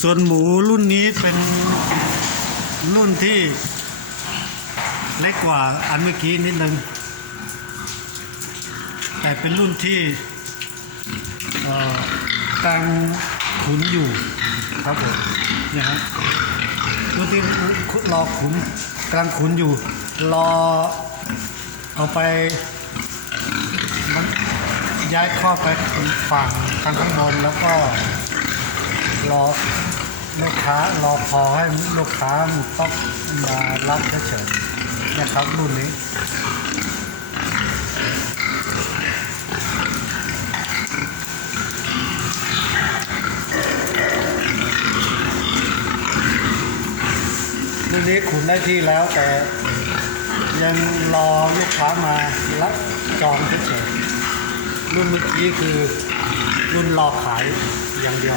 ส่วนหมูรุ่นนี้เป็นรุ่นที่เล็กกว่าอันเมื่อกี้นิดนึง แต่เป็นรุ่นที่เอ่อกำลังขุนอยู่ครับผมนี่ยครับรุ่นที่รอขุนกำลังขุนอยู่ รอเอาไปย้ายข้อไปฝั่งทางข้างบนแล้วก็รอ ลูกค้ารอพอให้ลูกค้าต้องมารับเฉยๆเนะครับรุ่นนี้รุ่นนี้ขุนได้ที่แล้วแต่ยังรอลูกค้ามารับจองเฉยๆรุ่นเมื่อกี้คือรุ่นรอขายอย่างเดียว